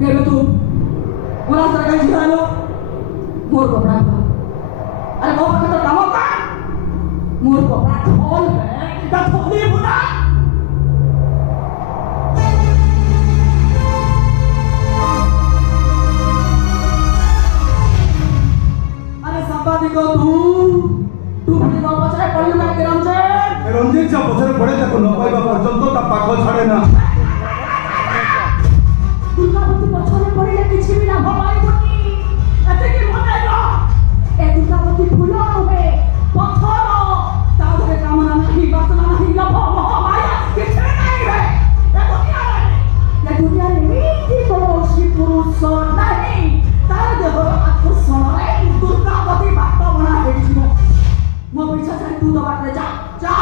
गेलो तू मला जर काही झालं मोर कपडा अरे मोर कपडा काम का मोर कपडा खोल का थोड़ी बुना अरे संपादिक तू भी तो पछरे पड़ियो ना के रंजीत जा पछरे पड़े ताको न पाइबा पर्यंत ता पाख छाड़े ना दुर्गावती पछरे पड़े किछि भी ना भवाई बनी एते की मनेगा ए दुर्गावती फूल होवे पत्थर तादरे कामना नहीं वासना नहीं लभ मोह माया किछि नहीं रे ए दुनिया रे नीति कोशी पुरुष नहीं तार देह आकर्षण रे दुर्गावती बात बना हेजियो मो पीछा से तू दबाट रे जा जा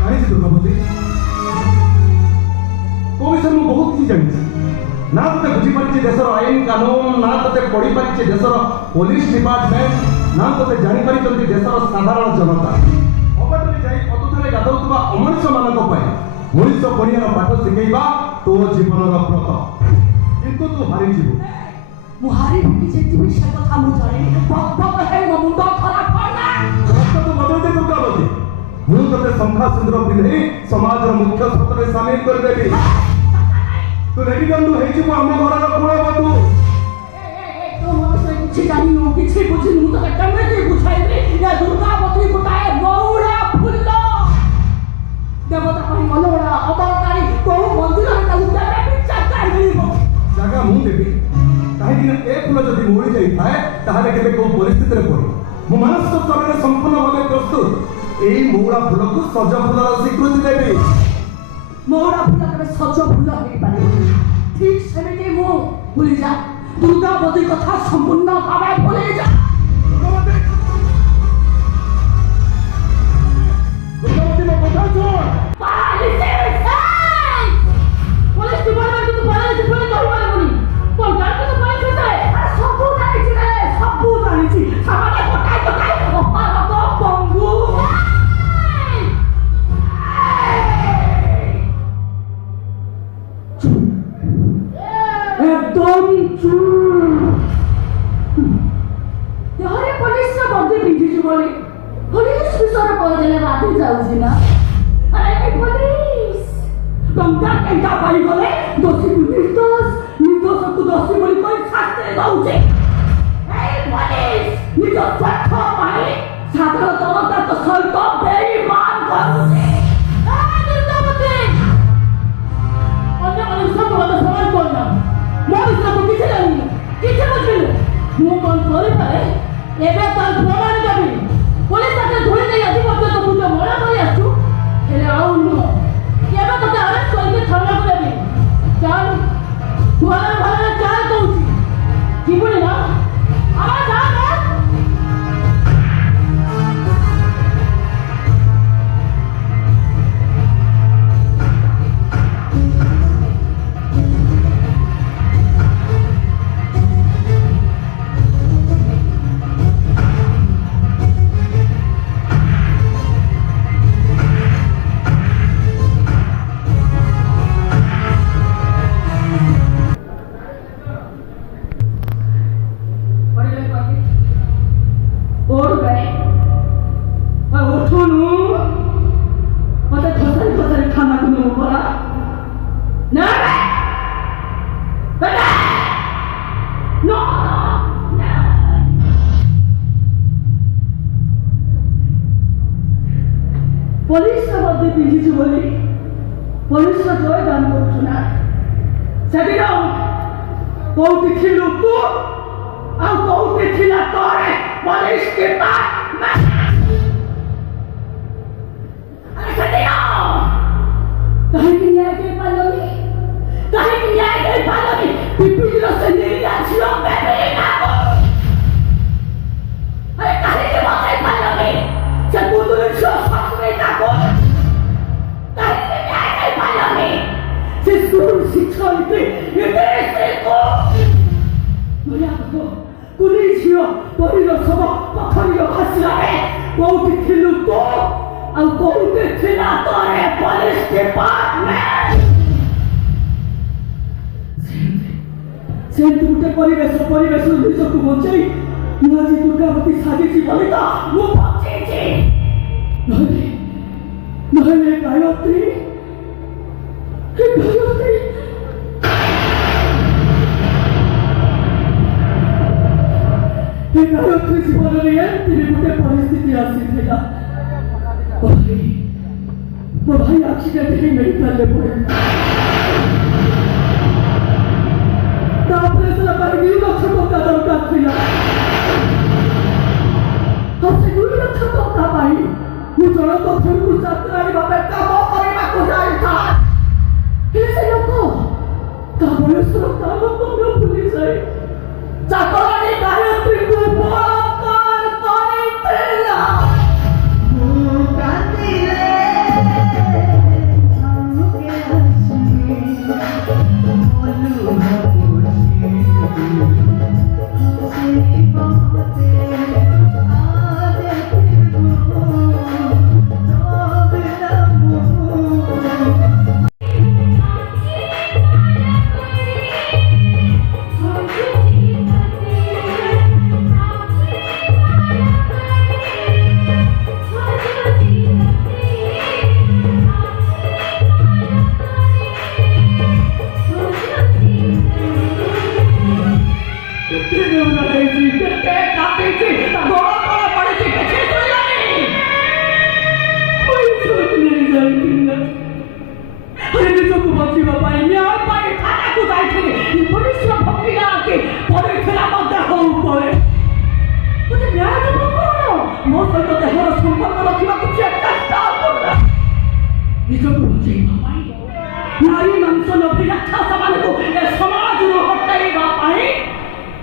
काहे से दुर्गावती कोविसन मु बहुत की जानि ना तो बुझी पारिछे देशर आईन कानून ना तो पढ़ी पारिछे देशर पुलिस डिपार्टमेंट ना तो जानि पारिछन्ति देशर साधारण जनता अबटले जाई अतुथरे गाधौतबा अमनुष्य मानक पाए मनुष्य पढ़ियार पाठ शिखेइबा तो जीवनर व्रत किंतु तू हारि जीव मुहारी भी जेती भी से कथा मु जाने बक है मो मुंड खराब करना रक्त तो बदलते दुर्गावती मु तते शंखा सिंदूर पिंधे समाजर मुख्य स्रोतरे शामिल कर देबी तू रेडी गंदू हेची को हम घरर कुळबतू तो मोर से किछि जानि नो किछि बुझि मु तो कमे के बुझाई रे या दुर्गावती गोटाए गौरा फूल देवता कहि मनोरा अवतारी को मंदिर रे कालु जाबे पिछा काई दिबो जागा मु देबी काहे दिन ए फूल जदि मोड़ी जाई थाए ताहाले केबे को परिस्थिति रे पड़ी मु मानसिक स्तर रे संपूर्ण भाबे प्रस्तुत एई मोड़ा फूल को सज फूलर स्वीकृति देबी मोरा फूल के सज फूल हे पारे ठीक सेमिति मु भूली जा दुर्गावती कथा संपूर्ण भाबे भूली जा दुर्गावती मो कथा सुन पुलिस डिपार्टमेंट तू पुलिस डिपार्टमेंट कहि पारबनी कोन गाड़ी तो पुलिस है सब जानिछि रे सब जानिछि सामाने पटाई अपार को पंगु एकदम यारे पुलिस से बंदे बिजी बोले पुलिस विषय कह देले बात जाउछि ना अरे ए पुलिस टंका टंका पाई गले दोषी निर्दोष निर्दोष को दोषी बोली कोई शास्ति दउछे ए पुलिस निर्दोष स्वार्थ पाई साधारण जनता तो सहित बेईमान करूछे ए दुर्गावती अन्य मनुष्य को बड़ा सवाल करना मोर से को किछ नहीं किछ बुझिनु मु कोन करि पाए एबे तार प्रमाण देबी पुलिस आके धोई दे आदि मत तो मुझे मोड़ा मारी आसु हेले आउ नो एबे तो अरेस्ट करके थाना को देबी चाल भला भला चाल कहूची जीवन ना आवाज आ ना पुलिस बदे पिंधि बोली पुलिस जय दान करछुना सेदिन कोउटी थिलु तू आ कोउटी थिला तोरे पुलिस के पास अरे सेदिन कहीं की न्याय के पालोनी पिपिलो से निरिया छियो बेबे ना अरे कहीं के बात पालोनी से बुदुल छो सासरे ना को कहीं के न्याय के पालोनी से स्कूल शिक्षा इते से को मुया को पुलिस छियो तोरिलो सब पखरियो खसला है कोउटी थिलु तो आ कोउटी थिला तोरे पुलिस डिपार्टमेंट ଯେମିତି ଗୋଟେ ପରିବେଶରୁ ନିଜକୁ ବଞ୍ଚେଇ ମୁଁ ଆଜି ଦୁର୍ଗାବତୀ ସାଜିଛି ବୋଲି ତ ମୁଁ ବଞ୍ଚେଇଛି। ନହେଲେ ଗାୟତ୍ରୀ ଜୀବନରେ ଏମିତି ଗୋଟେ ପରିସ୍ଥିତି ଆସିଥିଲା। ମୋ ଭାଇ ଆକ୍ସିଡେଣ୍ଟ ହେଇ ମେଡିକାଲରେ ପଡ଼ିଲା। ତାପରେ ସେଟା ପାଇଁ 2 ଲକ୍ଷ ଟଙ୍କା ଦରକାର ଥିଲା। ଆଉ ସେ 2 ଲକ୍ଷ ଟଙ୍କା ପାଇଁ ମୁଁ ଜଣଙ୍କ ଘରକୁ ଚାକର ଆଣିବା ପାଇଁ କାମ କରିବାକୁ ଯାଇଥାଏ। ହେଲେ ସେ ଲୋକ ତା ବୟସର କାମ କଣ ଭୁଲିଯାଏ। ଚାକରାଣୀ ଗାୟତ୍ରୀକୁ ବଳାତ୍କାର କରିଥିଲା। ମୁଁ କାନ୍ଦିଲେ नारी मांस लोभी राक्षस मानकु ए समाज नु हटाइबा पाई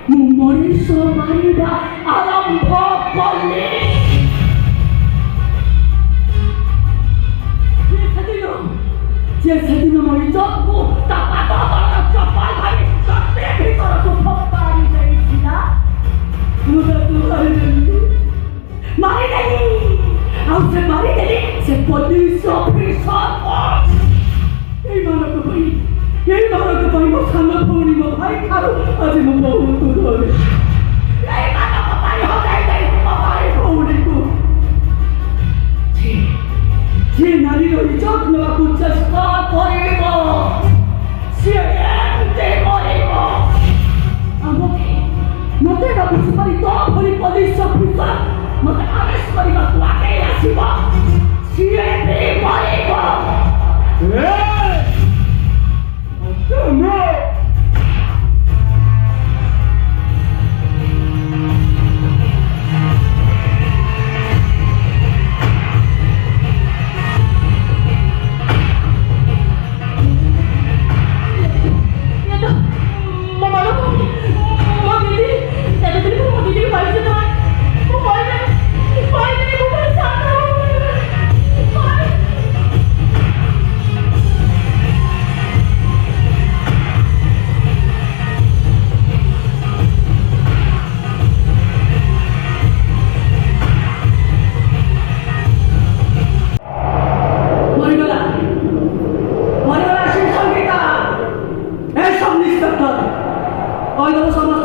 मु मनीष मारिबा आरंभ कले। जे सेदिन मरी जगु ता पाता तला चपाल भाई सत्य भीतर को फपारी देइछिला। मुझे तू मारी देली आउ से मारी देली से पुलिस ऑफिसर এই মানক ভাই ମୋ ସାନ ଭଉଣୀ ମୋ ଭାଇ ଠାରୁ ଆଜି ମୁଁ ବହୁତ ଦୂରରେ। এই ମାନଙ୍କ ପାଇଁ ହଜାଇ ଦେଇଛି ମୋ ଭାଇ ଭଉଣୀକୁ। ଯିଏ ନାରୀର ଇଜ୍ଜତ ନେବାକୁ ଚେଷ୍ଟା କରିବ ସିଏ ଏମିତି କରିବ। ମୋତେ ବା ବୁଝିପାରି ତୋ ଭଳି ପୋଲିସ ଅଫିସର ମୋତେ ଆରେଷ୍ଟ କରିବାକୁ ଆଗେଇ ଆସିବ ସିଏ ବି କରିବ। No! Hoy vamos a